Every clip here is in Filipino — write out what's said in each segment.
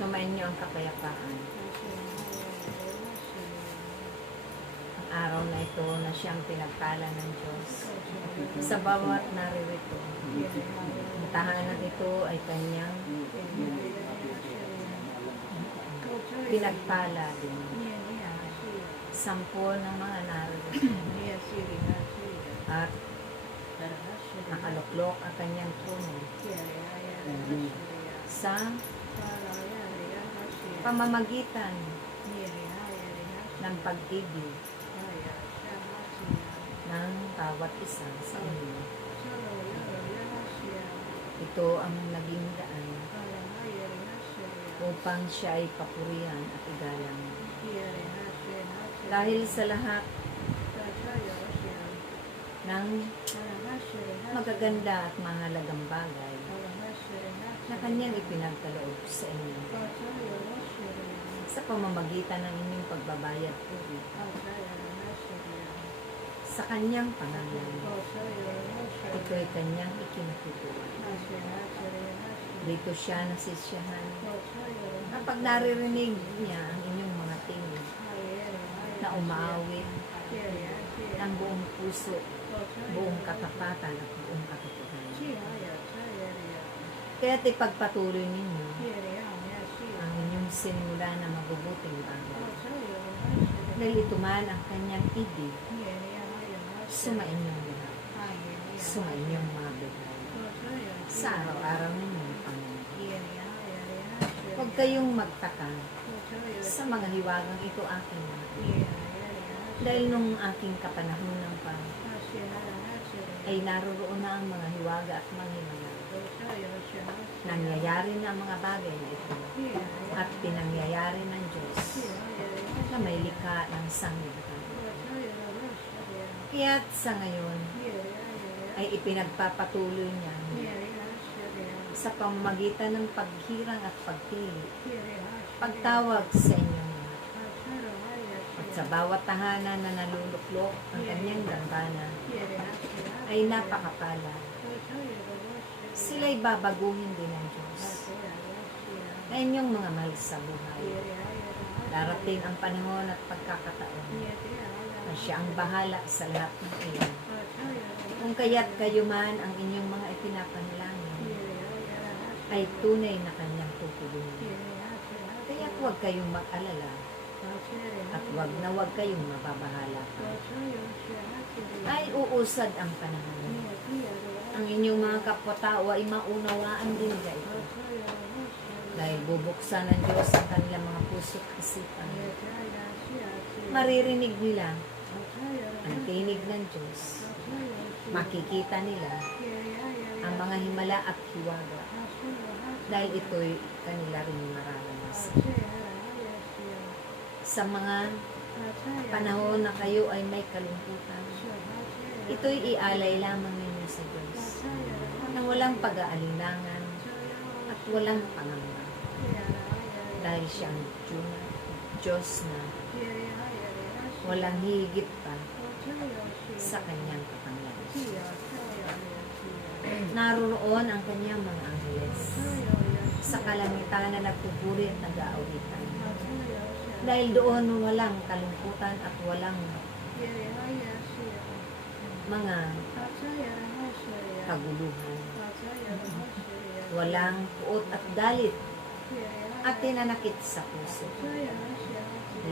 Sumain niyo ang kapayapaan. Ang araw na ito na siyang pinagpala ng Diyos. Sa bawat naririto, ang tahanan ito ay kanyang pinagpala din. 10 ng mga naririto. At nakaluklok ang kanyang trono sa pamamagitan ng pag-ibig ng bawat isa sa inyo. Ito ang naging daan upang siya ay papurihan at igalang. Dahil sa lahat ng magaganda at mahalagang bagay na kanyang ipinagkaloob sa inyo sa pamamagitan ng inyong pagbabayad puri sa kanyang pangalan. Ito ay kanyang ikinatutuwa. Dito siya nasisyahan kapag naririnig niya ang inyong mga tingin na umaawit ng buong puso, buong katapatan at buong katotohanan. Kaya't ipagpatuloy ninyo ang inyong sinimula na mabubuting bagay. Dahil ito man ang kanyang ibig, sumainyong lahat, sumainyong mga buhay, sa araw-araw ninyong Panginoon. Huwag kayong magtaka sa mga hiwagang ito akin na. Dahil nung aking kapanahon pa, ay naroroon na ang mga hiwaga at mga himala. Nangyayari na ang mga bagay na ito at pinangyayari ng Diyos na may likha ng sanglibutan. Kaya't sa ngayon ay ipinagpapatuloy niya sa pamamagitan ng paghirang at pagpili, pagtawag sa inyong lahat. At sa bawat tahanan na naluluklok ang kanyang dambana ay napakapala. Sila'y babaguhin din ng Diyos na inyong mga mahal sa buhay. Darating ang panahon at pagkakataon na siya ang bahala sa lahat ng iyon. Kung kaya't kayo man ang inyong mga ipinapanalangin ay tunay na kanyang tutulungan. Kaya't huwag kayong mag-alala at huwag kayong mababahala. Ay uusad ang panahon. Ang inyong mga kapwa-tao ay maunawaan din ito. Dahil bubuksan ng Diyos ang kanilang mga puso't isipan. Maririnig nila ang tinig ng Diyos. Makikita nila ang mga himala at hiwaga. Dahil ito'y kanila rin mararanasan. Sa mga panahon na kayo ay may kalungkutan, ito'y ialay lamang ninyo sa Diyos na walang pag-aalinlangan at walang pangamba. Dahil siyang Diyos na walang higit pa sa kanyang kapangyarihan. Naroroon ang kanyang mga angheles sa kalangitan na nagpupuri at nag-aawitan. Dahil doon walang kalungkutan at walang mga kaguluhan. Walang puot at galit at tinanakit sa puso.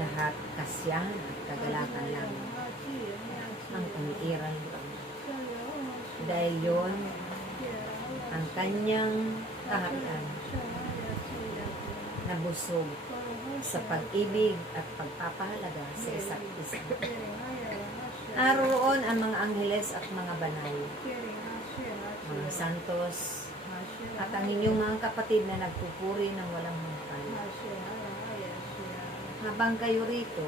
Lahat kasiyahan at kagalakan lang ang umiiral doon. Dahil yon ang kanyang kaharian na busog sa pag-ibig at pagpapahalaga sa isa't isa. Naroon ang mga angheles at mga banal, mga santos, at ang inyong mga kapatid na nagpupuri ng walang hanggan. Habang kayo rito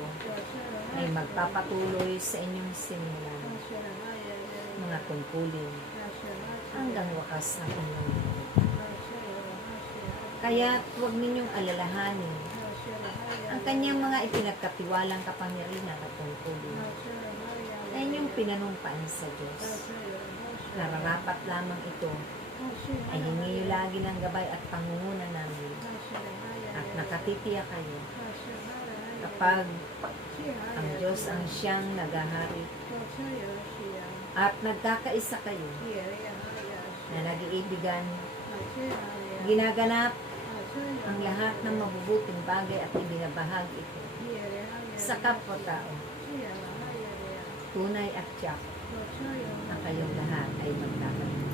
ay magpapatuloy sa inyong simulan, mga tungkulin, hanggang wakas na inyong buhay. Kaya huwag ninyong alalahanin ang kanyang mga ipinagkatiwalang kapangyarihan at tungkulin na inyong pinanumpaan sa Diyos. Nararapat lamang ito ay hingi lagi ng gabay at pangunguna namin. At nakatitiyak kayo kapag ang Diyos ang siyang naghahari at nagkakaisa kayo na nag-iibigan, ginaganap ang lahat ng mabubuting bagay at ibinabahag ito sa kapwa-tao. Tunay at tiyak na kayong lahat ay magkakaroon.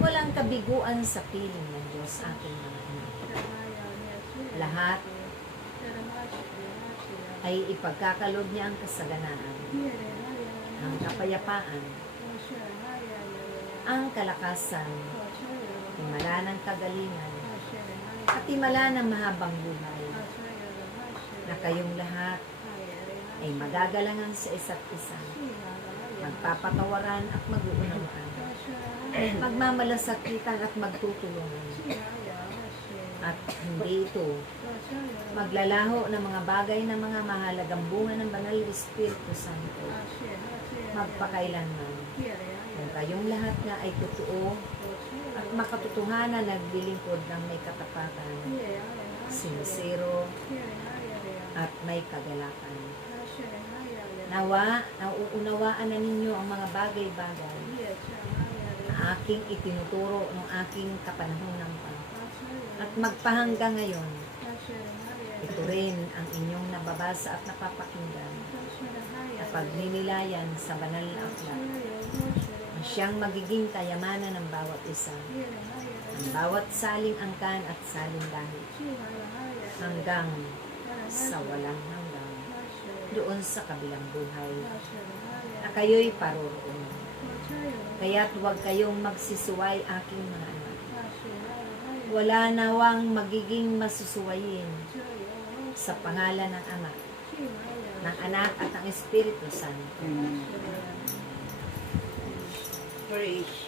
Walang kabiguan sa piling ng Diyos, aking mga anak. Lahat ay ipagkakaloob niya ang kasaganaan, ang kapayapaan, ang kalakasan, himala ng kagalingan, at himala ng mahabang buhay, na kayong lahat ay magagalangan sa isa't isa, magpapatawaran at mag-uunawaan, magmamalasakitan at magtutulungan, at hindi ito maglalaho ng mga bagay na mga mahalagang bunga ng Banal na Espiritu Santo magpakailanman. Kung kayong lahat nga ay totoo at makatotohanan naglilingkod ng may katapatan, sincero at may kagalakan. Nawa, nauunawaan na ninyo ang mga bagay-bagay na aking itinuturo ng aking kapanahonan pa. At magpahanggang ngayon, ito rin ang inyong nababasa at napapakinggan na pagninilayan sa banal na aklat na siyang magiging kayamanan ng bawat isa, ang bawat saling angkan at saling langit, hanggang sa walang hanggang, doon sa kabilang buhay, na kayo'y paroroon. Kaya't huwag kayong magsisuway, aking mga anak. Wala nawang magiging masusuwayin sa pangalan ng Ama, ng Anak at ng Espiritu Santo. Praise